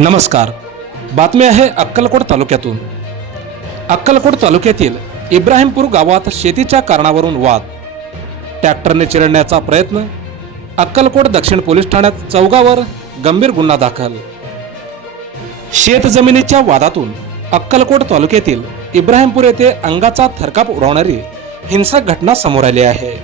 नमस्कार. बातमी आहे अक्कलकोट तालुक्यातून. अक्कलकोट तालुक्यातील इब्राहिमपूर गावात शेतीच्या कारणावरून वाद, ट्रॅक्टरने चिरडण्याचा प्रयत्न. अक्कलकोट दक्षिण पोलीस ठाण्यात चौघावर गंभीर गुन्हा दाखल. शेतजमिनीच्या वादातून अक्कलकोट तालुक्यातील इब्राहिमपूर येथे अंगाचा थरकाप उडवणारी हिंसक घटना समोर आली आहे.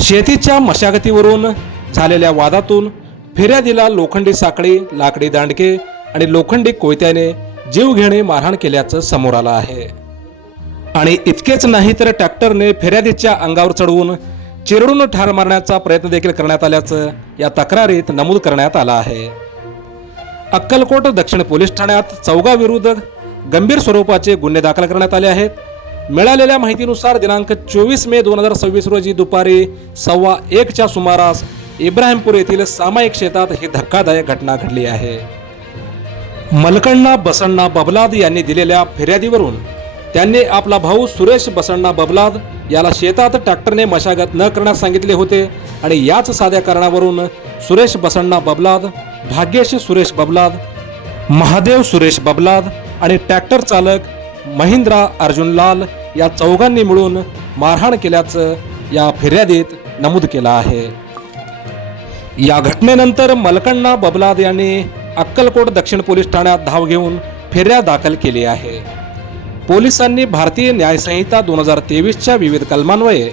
शेतीच्या मशागतीवरून झालेल्या वादातून फिर्यादीला लोखंडी साखळी, लाकडी दांडके आणि लोखंडी कोयत्याने जीवघेणी मारहाण केल्याचं समोर आलं आहे. आणि इतकेच नाही तर ट्रॅक्टरने फिर्यादीच्या अंगावर चढवून चिरडून ठार मारण्याचा प्रयत्न देखील करण्यात आल्याचं या तक्रारीत नमूद करण्यात आलं आहे. अक्कलकोट दक्षिण पोलीस ठाण्यात चौघांविरुद्ध गंभीर स्वरूपाचे गुन्हे दाखल करण्यात आले आहेत. मिळालेल्या माहितीनुसार दिनांक 24 मे 2026 रोजी दुपारी 1:15च्या सुमारास इब्राहिमपूर येथील सामायिक शेतात ही धक्कादायक घटना घडली आहे. मलकण्णा बसण्णा बबलाद यांनी दिलेल्या फिर्यादीवरून त्यांनी आपला भाऊ सुरेश बसण्णा बबलाद याला शेतात ट्रॅक्टरने मशागत न करण्यास सांगितले होते आणि याच साध्या कारणावरून सुरेश बसण्णा बबलाद, भाग्येश सुरेश बबलाद, महादेव सुरेश बबलाद आणि ट्रॅक्टर चालक महिंद्रा अर्जुन लाल या चौघांनी मिळून मारहाण केल्याचं या फिर्यादीत नमूद केलं आहे. या घटनेनंतर मलकण्णा बबलाद यांनी अक्कलकोट दक्षिण पोलीस ठाण्यात धाव घेऊन फिर्याद दाखल केली आहे. पोलिसांनी भारतीय न्यायसंहिता 2023च्या विविध कलमान्वये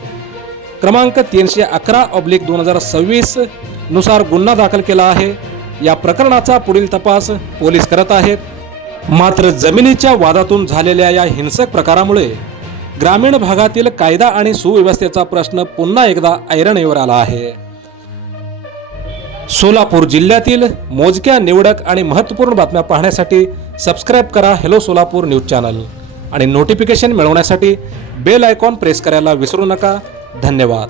क्रमांक 311/2026 नुसार गुन्हा दाखल केला आहे. या प्रकरणाचा पुढील तपास पोलीस करत आहेत. मात्र जमिनीच्या वादातून झालेल्या या हिंसक प्रकारामुळे ग्रामीण भागातील कायदा आणि सुव्यवस्थेचा प्रश्न पुन्हा एकदा ऐरणीवर आला आहे. सोलापूर जिल्ह्यातील मोजक्या, निवडक आणि महत्त्वपूर्ण बातम्या पाहण्यासाठी सबस्क्राईब करा हेलो सोलापूर न्यूज चॅनल आणि नोटिफिकेशन मिळवण्यासाठी बेल आयकॉन प्रेस करायला विसरू नका. धन्यवाद.